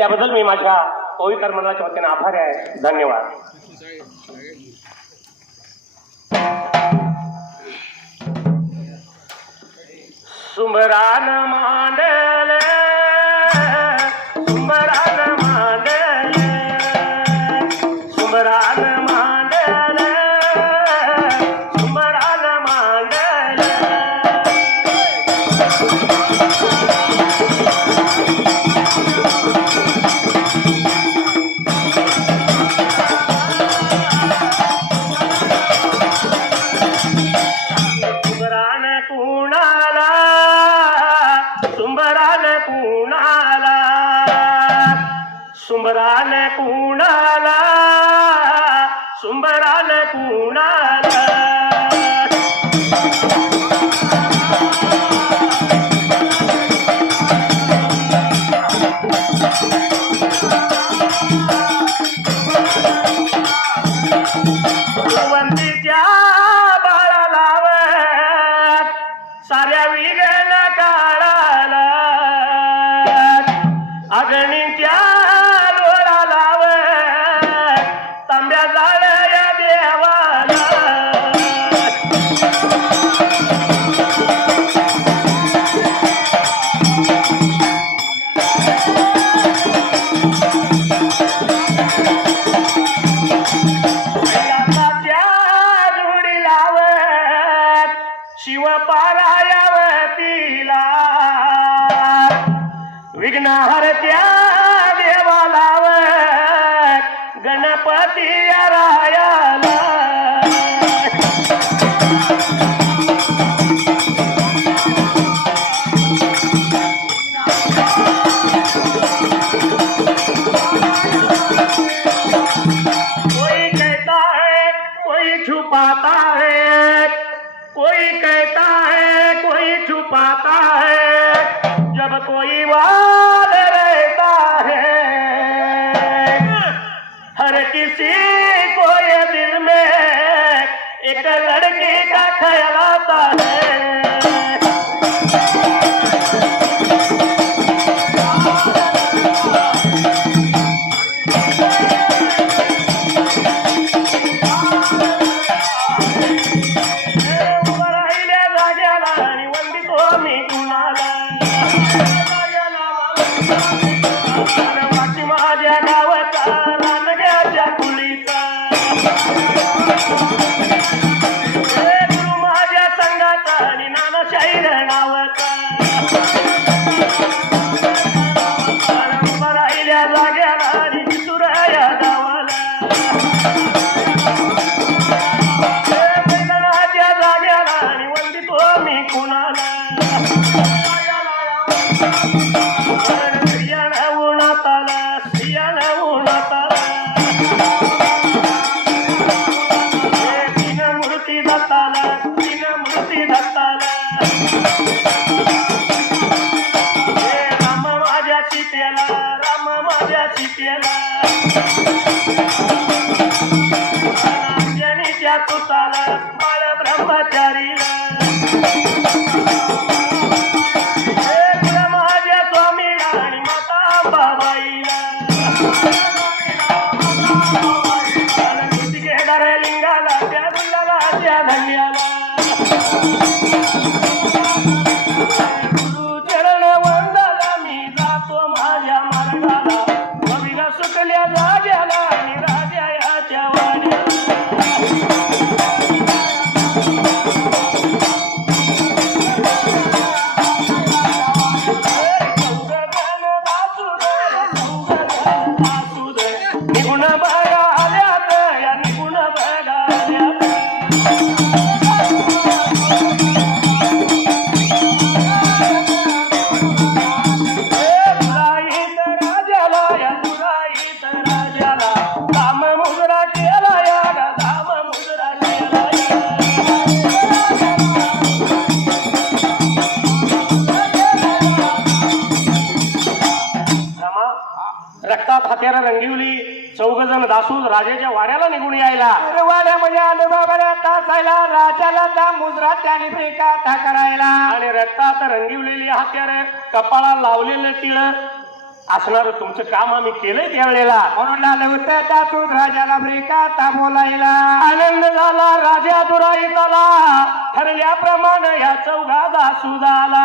त्याबद्दल मी माझ्या ओवीकर मंडळाच्या वतीने आभारी आहे. धन्यवाद. सुमरान मांड शिवपारायावतीला. विघ्नहरत्या देवालावर गणपती राया हसायला राजाला त्या मुजरा त्याने फेकाटा करायला. आणि रक्तात रंगिवलेली हत्यारे कपाळा लावलेले तिळ असणार तुमचं काम आम्ही केलंय त्यावेळेला. म्हणून होत्या त्यातून राजाला ब्रेकाटा बोलायला. आनंद झाला राजा दुराईताला ठरल्याप्रमाणे या चौघा दासू झाला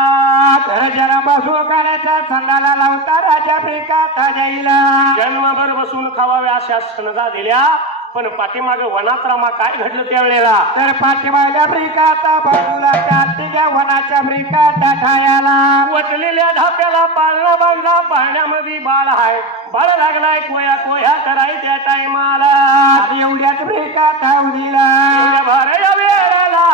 राजाला बसू करायचा संधाला लावता राजा ब्रेकाटा जाईला जन्मभर बसून खावाव्या अशा सणदा दिल्या. पण पाठीमाग वनात रामा काय घडलं त्यावेळेला? तर पाठीमागल्या ब्रिकाता बाजूला त्या तिघ्या वनाच्या ब्रिकाता ठायाला वटलेल्या धाप्याला पाळणा बांधला पाळण्यामध्ये बाळ आहे. बाळ लागलाय कोया कोया कराय त्या टायमाला एवढ्याच उदिला एवढ्या भार या वेळेला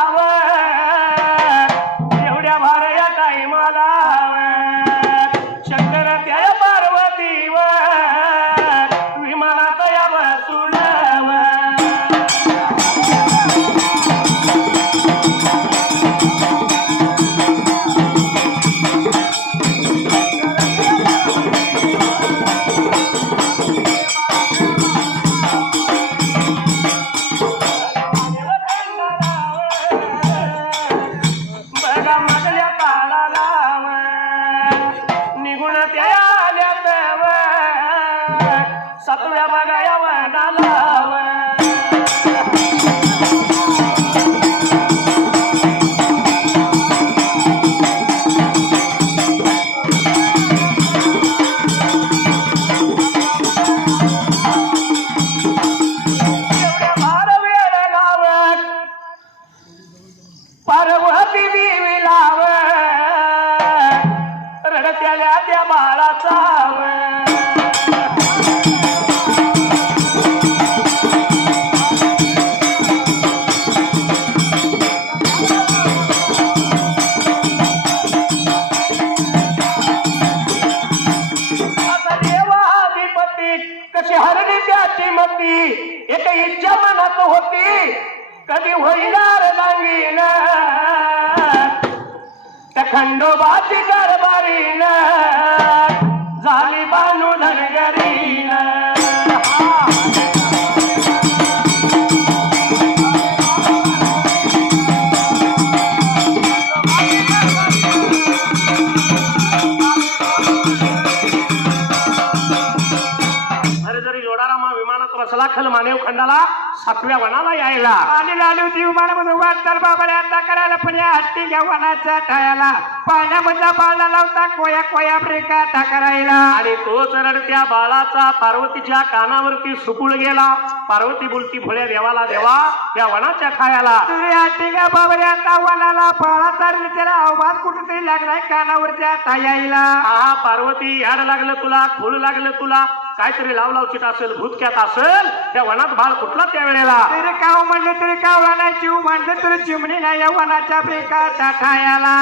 खंडाला सातव्या वनाला यायला. आणि लालू ती विमानामध्ये वाटचाल बाबाने आता करायला पण या हत्ती घ्या वनाच्या ठायाला पाण्यामधला बाळा लावता कोया कोया ब्रिकाता करायला. आणि तोच रडत्या बाळाचा पार्वतीच्या कानावरती सुकुळ गेला. पार्वती बोलती भोळ्या देवाला देवा या वनाच्या खायाला. तुझी हत्ती घ्या बाबाने आता वनाला. बाळाचा त्याला आवाज कुठेतरी लागलाय कानावरच्या ठायाला हा पार्वती याड लागलं तुला खोल लागलं तुला काहीतरी लाव लावचित असेल भूतक्यात असेल त्या वनात बाळ कुठला त्या वेळेला तरी काव म्हणलं तरी कावला नाही चिव म्हणलं तरी चिमणी नाही या वनाच्या ब्रिकाता ठायाला.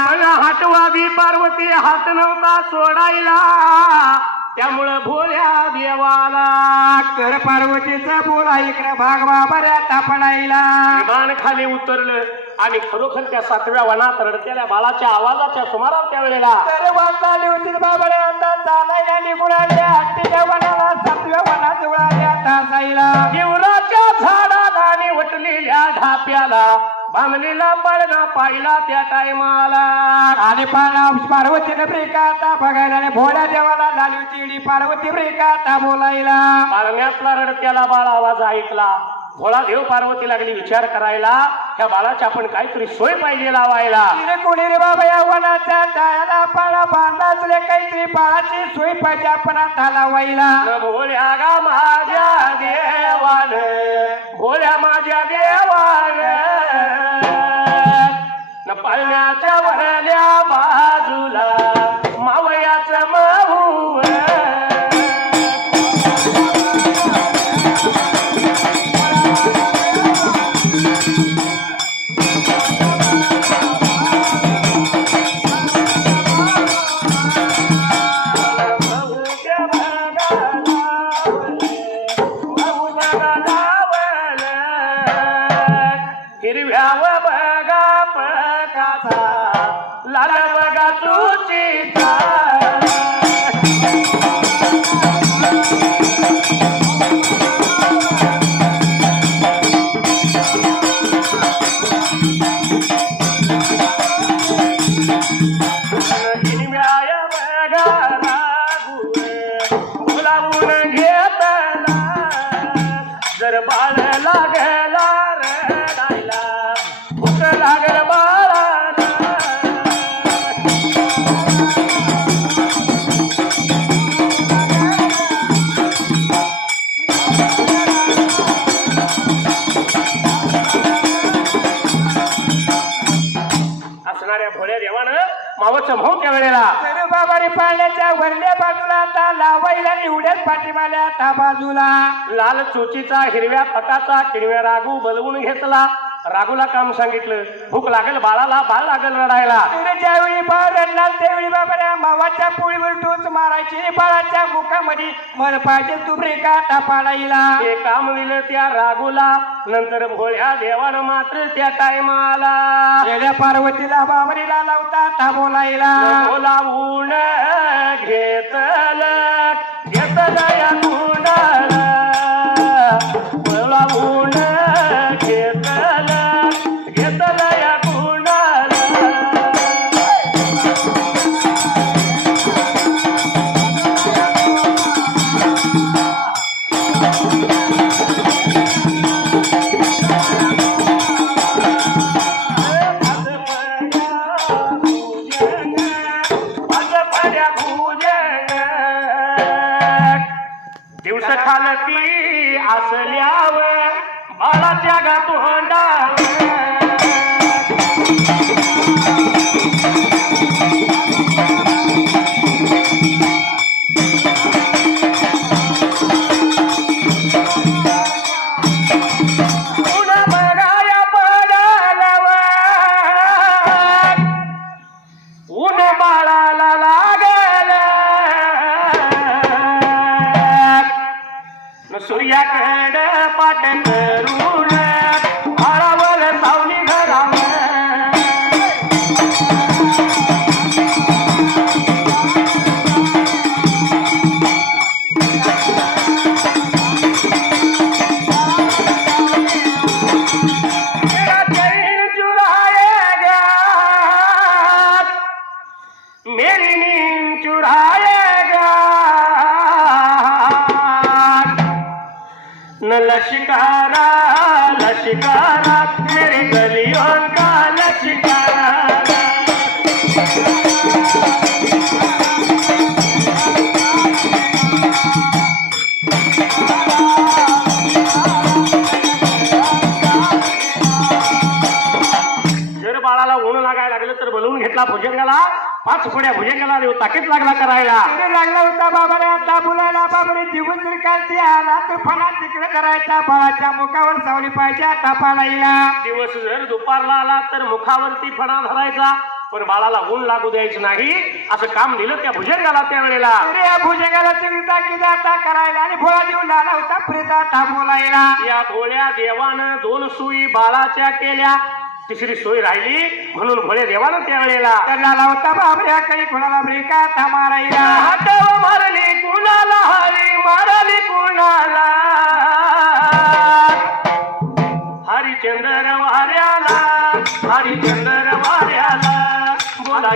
हातवादी पार्वती हात नव्हता सोडायला. त्यामुळं भोळ्या देवाला. कर पार्वतीचा बोला इकडे भाग बाबा तापडायला विमान खाली उतरलं. आणि खरोखर त्या सातव्या वनात रडत्याल्या बाळाच्या आवाजाच्या सुमारात त्या वेळेला जीवनाच्या झाडाला आणि वटलेल्या ढाप्याला बांधलेला पळणा पाहिला त्या टायमाला. आणि पाना पार्वतीने ब्रेका आता बघायला आणि भोळ्या देवाला झाली होती पार्वती ब्रेका आता बोलायला. पाळण्यातला रडत्याला बाळ आवाज ऐकला. भोळा देव पार्वती लागली. विचार करायला त्या बाळाची आपण काहीतरी सोय पाहिजे लावायला. कोणी रे बाबा या वनाच्या टाळ्याला पाळा बांधला तुले काहीतरी बाळाची सोय पाहिजे आपण आता लावायला. भोळ्या गा माझ्या देवान भोळ्या माझ्या देवान न पाळण्याच्या वरल्या बाजूला. पाठीमाल्या त्या बाजूला लाल चोचीचा हिरव्या पटाचा किडव्या रागू बलवून घेतला. रागूला काम सांगितलं. भूक लागेल बाळाला बाळ लागेल रडायला. ज्यावेळी बाळ रडणार त्यावेळी बाबा मावाच्या पोळीवर टोच मारायची. बाळाच्या मुखामध्ये मन पाहिजे तुबरे का तापाडाईला हे काम दिलं त्या रागूला. नंतर भोळ्या देवानं मात्र त्या टायमाला. येड्या पार्वतीला बाबरीला लावता ता बोलायला बोलावून घेतल. घेतल फुड्या भुजंगाला देऊ ताकीद लागला करायला? लागला होता बाबाने आता बोलायला बाबाने दिवस जर आला तर फणा तिकडे करायचा बाळाच्या मुखावर सावली पाहिजे आता पाडाईला दिवस जर दुपारला आला तर मुखावरती फणा धरायचा. पण बाळाला ऊन लागू द्यायचं नाही. असं काम दिलं त्या भुजंगाला त्या वेळेला अरे या भुजंगाला तुम्ही ताकीद आता करायला आणि भोळा देऊन आला होता प्रेता बोलायला. या भोळ्या देवानं दोन सुई बाळाच्या केल्या. तिसरी सोय राहिली म्हणून भोळे देवानं त्या वेळेला तर लाला होता बाबऱ्या काही कोणाला ब्रेका आता मारायला. आठव मारली कुणाला हरी मारली कुणाला? हरिचंद्र वाऱ्याला हरिचंद्र वाऱ्याला बोला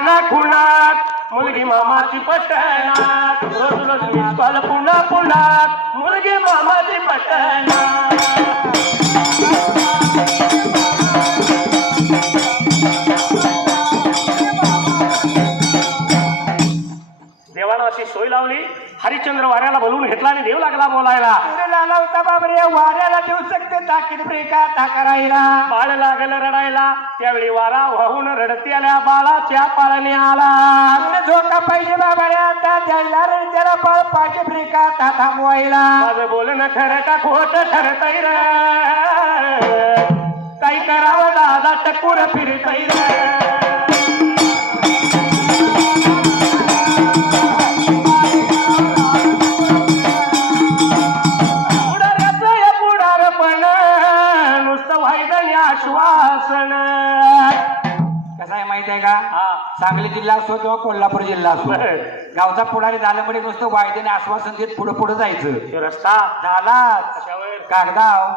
करतोय खुणात मुलगी मामाची पटणात रोज रोज मिस कॉल पुन्हा पुन्हा मुलगी मामाची पटणात हरिश्चंद्र वाऱ्याला बोलवून घेतला आणि देव लागला बोलायला. बाबरे वाऱ्याला देऊ शकते ताकीद ब्रेका टाकरायला बाळ लागलं रडायला. त्यावेळी वारा वाहून रडती आल्या बाळाच्या पाळणे आला. झोका पाहिजे आता रे त्याला बळ पाहिजे ब्रेका ता थांबवायला. माझं बोलणं खरं का खोट ठरतय र? काही करावं दादा टकूर फिरतय र. सांगली जिल्हा असो किंवा कोल्हापूर जिल्हा असो बरं. गावचा पुढारी झालं म्हणजे नुसतं वायद्याने आश्वासन देत पुढे पुढे जायचं. तो रस्ता झाला. कशावर? कागदाव.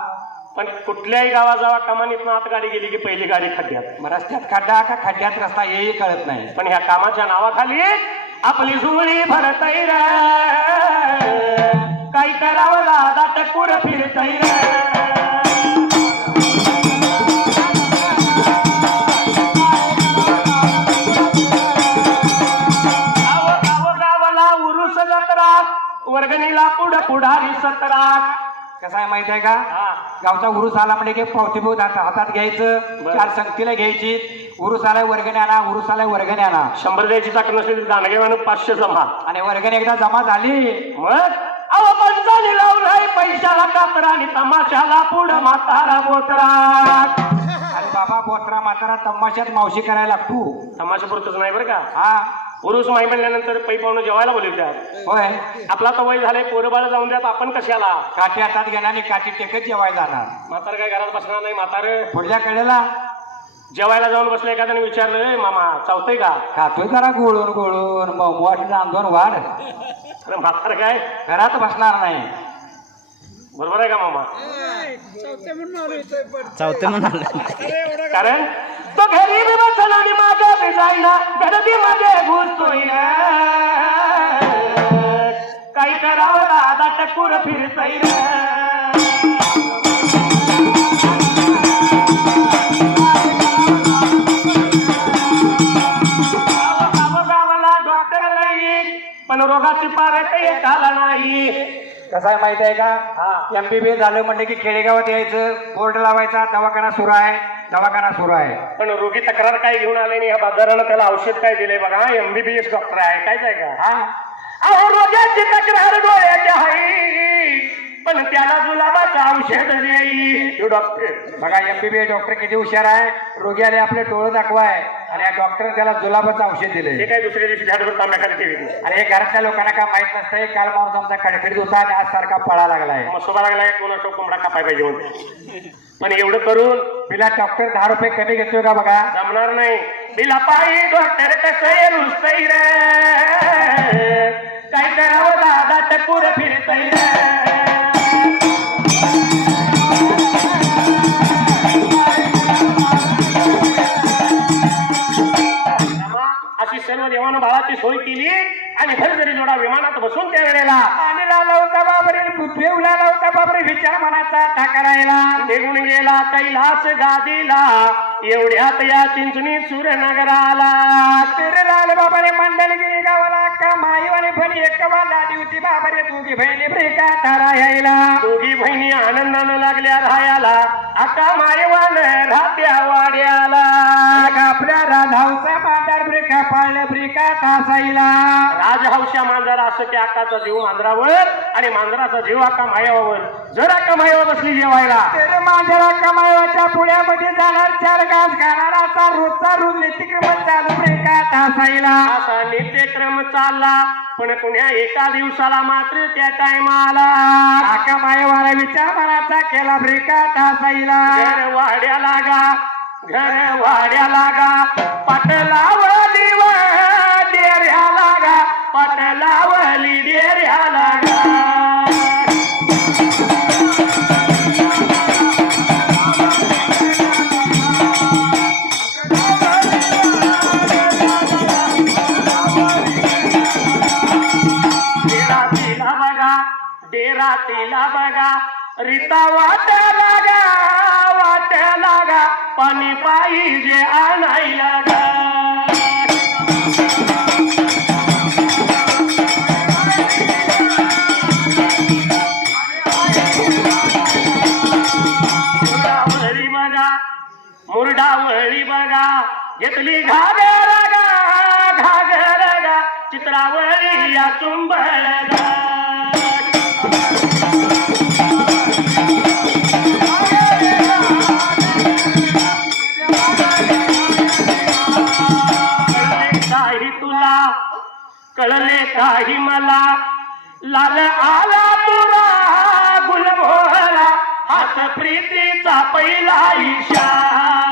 पण कुठल्याही गावात जावा कमानीतनं आत गाडी गेली की पहिली गाडी खड्ड्यात? मग रस्त्यात खड्डा का खड्ड्यात रस्ता हेही कळत नाही. पण ह्या कामाच्या नावाखाली आपली जुळी भरतय र. काही करावं दादा टकूर फिरतय पुढारी सत्रात कसं आहे माहीत आहे का? गावचा उरुस आला म्हणजे की पावतीभूत हात- हातात घ्यायचं. चार संगतीला घ्यायची. उरुस आलाय वर्गणी आणा उरुस आलाय वर्गणी आणा. शंभर द्यायची चाक नसली तरी दांडगे पाचशे जमा. आणि वर्गणी एकदा जमा झाली. मग? अव पंचाने लावलाय पैशाला कातरा आणि तमाशाला पुढं म्हातारा बोतरा. अरे बाबा बोत्रा म्हातारा तमाशात मावशी करायला लागतो. तमाशा पुरतच नाही बरं का? हा. उरुस माई म्हणल्यानंतर पै पाहुणं जेवायला बोलवतात होय? आपला तर वय झालंय पोरं बाळ जाऊन द्यात आपण कशाला? काठी हातात घेणार आणि काठी टेकत जेवायला जाणार. म्हातार काय घरात बसणार नाही म्हातार? पुढल्या कडेला? जेवायला जाऊन बसलं एखाद्याने विचारलं "ए मामा चावतंय का? खातोय जरा गोळून गोळून मग रांधून वाढ. अरे म्हातार काय? घरात बसणार नाही. बरोबर आहे का मामा? चौथे म्हणाले कारण? तो घरी बी बसल आणि माझ्या जाईना घरबी मध्ये घुसतोय. काही करावं दादा टकूर फिरतोय पण रोगाची पार काही झाला नाही कसं आहे माहीत आहे का हा. एमबीबीएस झालं म्हणजे की खेडेगावात यायचं बोर्ड लावायचा दवाखाना सुरू आहे दवाखाना सुरू आहे. पण रोगी तक्रार काय घेऊन आले नाही? या बाजारानं त्याला औषध काय दिलंय बघा? एमबीबीएस डॉक्टर आहे. काय आहे का हा? अहो रोग्याची तक्रार डोळ्याच्या आहे पण त्याला जुलाबाचं औषध देई तो डॉक्टर बघा एमबीबीएस डॉक्टर किती हुशार आहे. रोग्याला आपले डोळे दाखवाय. आणि या डॉक्टर त्याला जुलाबाचं औषध ते दिले काय दुसऱ्या दिवशी झाडवर नाही आणि हे घरातल्या लोकांना काय माहीत नसतंय काल माणूस आमचा कडकडीत होता आणि आज सारखा पळा लागलाय. मग शोभा लागला कोणाचा कोंबडा कापाय पाहिजे म्हणते पण एवढं करून तिला डॉक्टर दहा रुपये कमी घेतोय का बघा? जमणार नाही. बिला पायी डॉक्टर कसं रुसतय रे? काय करावं दादा टकूर फिरतय रे? देवानं भावाची सोय केली आणि भरजरी जोडा विमानात बसून त्या वेळेला आणि लावला होता बाबरे पृथ्वीला लावला होता बाबरे विचार मनाचा टाकारायला निघून गेला कैलास गादीला एवढ्यात या चिंचणी सूर्यनगराला. तेरे लाल बाबारे मंडलगिरी गावाला का माई आणि फणी एक लादी होती बाबारे दोघी बहिणी ब्रेका तारा यायला. दोघी बहिणी आनंदानं लागल्या राहायला आता मायवान राहत्या वाड्याला. आपल्या राधावचा ब्रेका पाळल्या ब्रेका तासाईला राजहंशा मांजर असं की अक्काचा जीव मांजरावर आणि मांजराचा जीव अक्का मायावर. जर अक्का मायावर बसली जेवायला. तेरे मांजरा कमावाच्या पुण्यामध्ये जाणार चार घास खाणार असा रोजचा रोज नित्यक्रम चालू ब्रेका तासाईला असा नित्यक्रम चालला पण कुण्या एका दिवसाला मात्र त्या टायमाला काका मायवाला विचार मनाचा केला ब्रेका तासाईला घर वाड्या लागा घर वाड्या लागा पटलावली व कळले काही मला. लाल आला तुला गुलमोहरा हात प्रीतीचा पहिला इशारा.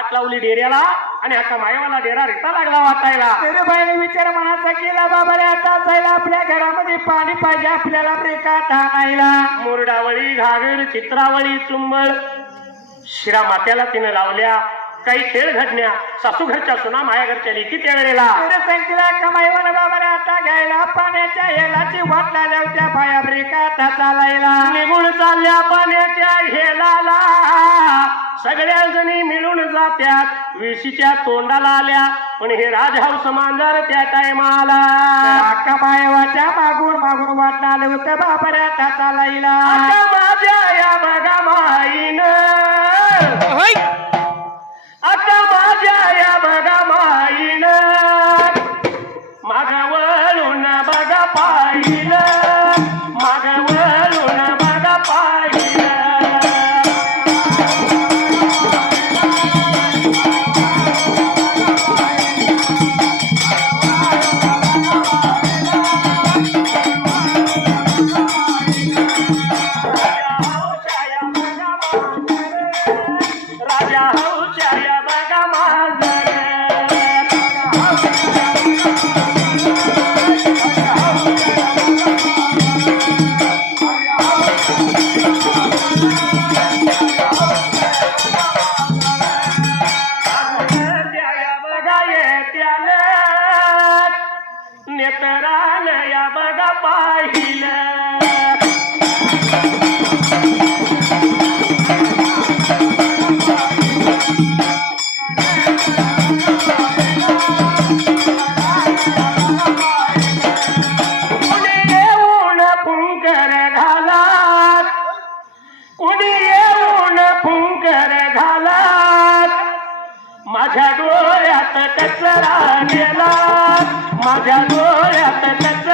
पाठ लावली डेऱ्याला आणि आता मायवाला डेरा रिता लागला वाटायला. तिरुबाईने विचार मनाचा केला बाबा रे आता जायला आपल्या घरामध्ये पाणी पाहिजे आपल्याला ब्रेका आणायला. मुरडावळी घागर चित्रावळी चुंबळ. शिरा मात्याला तिने लावल्या. काही खेळ घडण्या. सासू घरच्या सुना माया घरच्या लेखी त्या वेळेला बाबा रे आता घ्यायला पाण्याच्या हेलाची वाट लागल्या होत्या बाया ब्रेका चालायला. निघून चालल्या पाण्याच्या हेलाला. सगळ्या जणी मिळून जात्यात. विशीच्या तोंडाला आल्या पण हे राजहंस मांजर त्या टायमाला. कमायवाच्या मागून मागून वाट आलं होतं बाबा रे आता चालायला आता माझ्या या बघा माईन. आता माझ्या या बघा माईन. माग वळून बघा पाहिल फुंकर घालात. माझ्या डोळ्यात कचरा गेला माझ्या डोळ्यात कचरा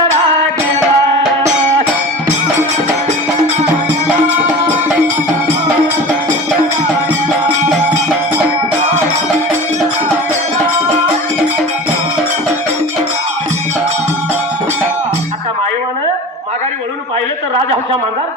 मांजार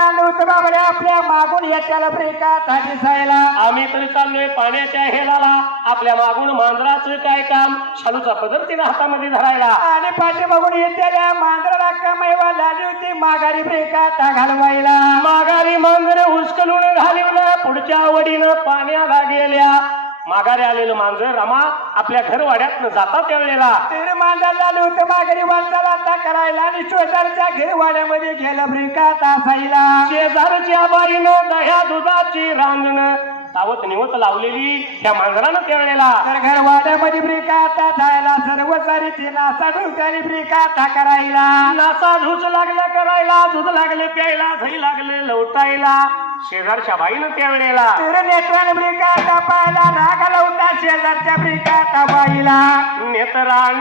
आलं होतं आपल्या मागून येत्याला ब्रेका दिसायला आम्ही तरी चाललोय पाण्याच्या हेलाला. आपल्या मागून मांजराचं काय काम? शालूचा पदर तिने हातामध्ये धरायला. आणि पाठी बघून येत्याला मांजराला कमाईवाला आली होती माघारी ब्रेका घालवायला? माघारी मांजर उचकलून घालवलं पुढच्या वडीनं पाण्याला गेल्या माघारी आलेलं मांजर रमा आपल्या घरवाड्यात जाता त्या वेळेला तेरे मांजर आलं होतं माघारी वाचायला आता करायला आणि शेजारच्या घरवाड्यामध्ये गेलं ब्रेका तासायला शेजारच्या बाईनं दह्या दुधाची रांजण तावत निवत लावलेली त्या मांजरानं त्या वेळेला तर घरवाड्यामध्ये ब्रेका आता जायला सर्व सारी ते नासा डोक्याने ब्रेका आता करायला. नासा झुच लागलं करायला दूध लागले प्यायला दही लागले लवटायला. शेजारच्या बाईनं त्या वेळेला तेरे नेत्राने ब्रेका राग आला होता शेजारच्या ब्रेका बाईला नेत्रान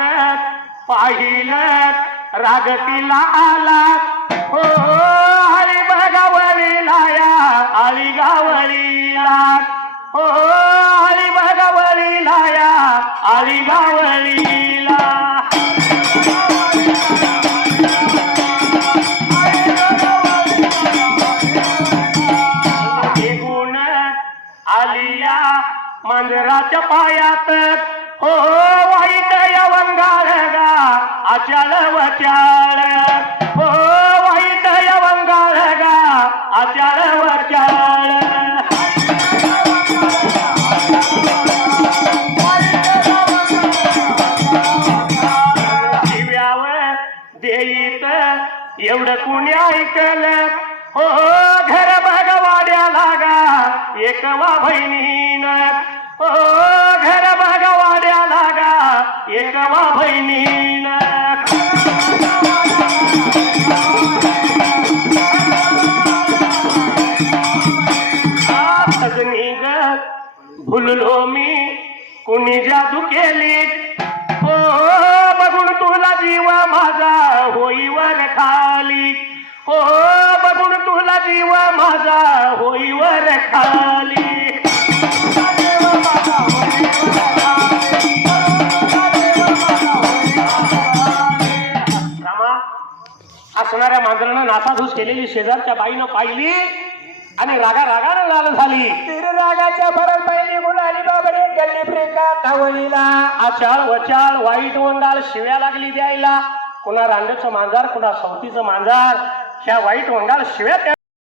पाहिलं रागतीला आला. हो हरी भगवलीला या आळी गावळीला हो हरी भगवलीला या आळी गावळीला माझा होईवर खाली. रामा असणाऱ्या मांजरानं नासाधूस केलेली शेजारच्या बाईनं पाहिली आणि रागा रागानं लाल झाली. तीर रागाच्या भरत पहिली गुलाली बाबरे गल्ली प्रेका आचाळ वचाळ वाईट वंगाल शिव्या लागली द्यायला. कुणा रांडचं मांजार कुणा सवतीचं मांजार. ह्या वाईट वंगाल शिव्या त्या